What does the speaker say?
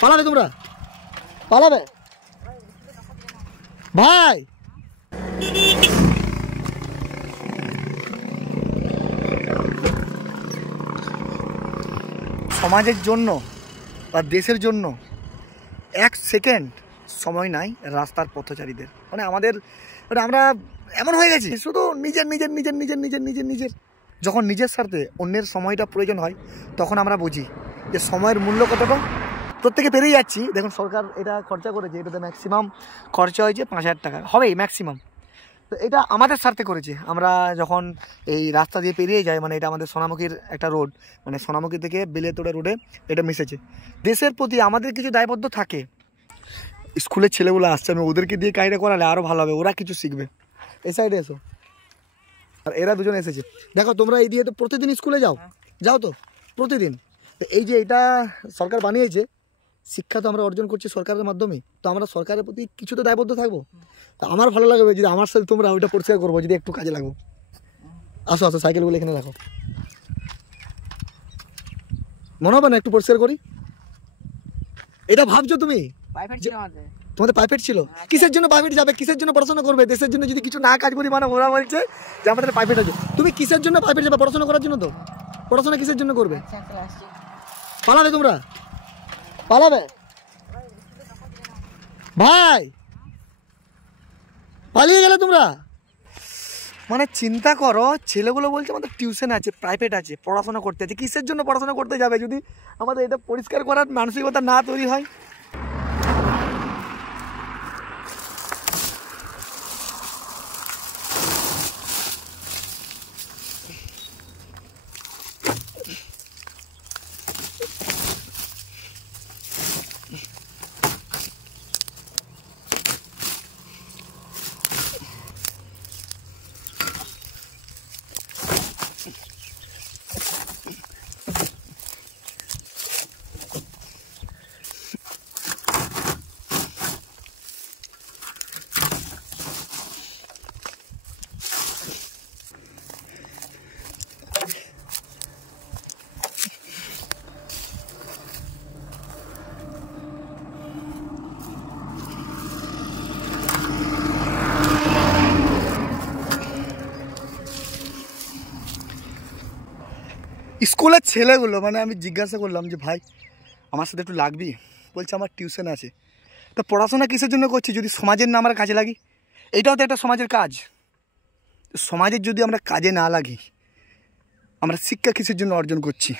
পালাবে তোমরা, পালাবে ভাই। সমাজের জন্য বা দেশের জন্য এক সেকেন্ড সময় নাই রাস্তার পথচারীদের। মানে আমাদের আমরা এমন হয়ে গেছি, শুধু নিজের নিজের নিজের নিজের নিজের নিজের নিজের যখন নিজের স্বার্থে অন্যের সময়টা প্রয়োজন হয় তখন আমরা বুঝি যে সময়ের মূল্য কতটা। প্রত্যেকে পেরিয়ে যাচ্ছি। দেখুন সরকার এটা খরচা করেছে, এটাতে ম্যাক্সিমাম খরচা হয়েছে 5,000 টাকা হবেই ম্যাক্সিমাম। তো এটা আমাদের স্বার্থে করেছে। আমরা যখন এই রাস্তা দিয়ে পেরিয়ে যাই, মানে এটা আমাদের সোনামুখীর একটা রোড, মানে সোনামুখী থেকে বেলেতোড়া রোডে এটা মিশেছে। দেশের প্রতি আমাদের কিছু দায়বদ্ধ থাকে। স্কুলের ছেলেগুলো আসছে, আমি ওদেরকে দিয়ে কাজটা করালে আরও ভালো হবে, ওরা কিছু শিখবে। এই সাইডে এসো। আর এরা দুজন এসেছে। দেখো তোমরা এই দিয়ে তো প্রতিদিন স্কুলে যাও, যাও তো প্রতিদিন। তো এই যে এটা সরকার বানিয়েছে, শিক্ষা তো আমরা অর্জন করছি সরকারের মাধ্যমে, তো আমরা সরকারের প্রতি কিছু তো দায়বদ্ধ থাকবো। তো আমার ভালো লাগবে যদি আমার সাথে তোমরা ওইটা পরিষ্কার করবো, যদি একটু কাজে লাগবো। আসো আসো, সাইকেলগুলো এখানে রাখো। মনে হবে না একটু পরিষ্কার করি? এটা ভাবছো তুমি তোমাদের প্রাইভেট ছিল? কিসের জন্য প্রাইভেট যাবে, কিসের জন্য পড়াশোনা করবে? দেশের জন্য যদি কিছু না কাজ করি, মানে ওরা বলছে যে আমাদের প্রাইভেট আছে। তুমি কিসের জন্য প্রাইভেট যাবে? পড়াশোনা করার জন্য তো। পড়াশোনা কিসের জন্য করবে? পালাবে তোমরা, পালাবে ভাই, পালিয়ে গেলে তোমরা। মানে চিন্তা করো, ছেলেগুলো বলছে আমাদের টিউশন আছে, প্রাইভেট আছে, পড়াশোনা করতে আছে। কিসের জন্য পড়াশোনা করতে যাবে যদি আমাদের এটা পরিষ্কার করার মানসিকতা না তৈরি হয়? স্কুলের ছেলেগুলো, মানে আমি জিজ্ঞাসা করলাম যে ভাই আমার সাথে একটু লাগবি? বলছে আমার টিউশন আছে। তো পড়াশোনা কিসের জন্য করছি যদি সমাজের না আমরা কাজে লাগি? এটাও তো একটা সমাজের কাজ। সমাজের যদি আমরা কাজে না লাগি, আমরা শিক্ষা কিসের জন্য অর্জন করছি?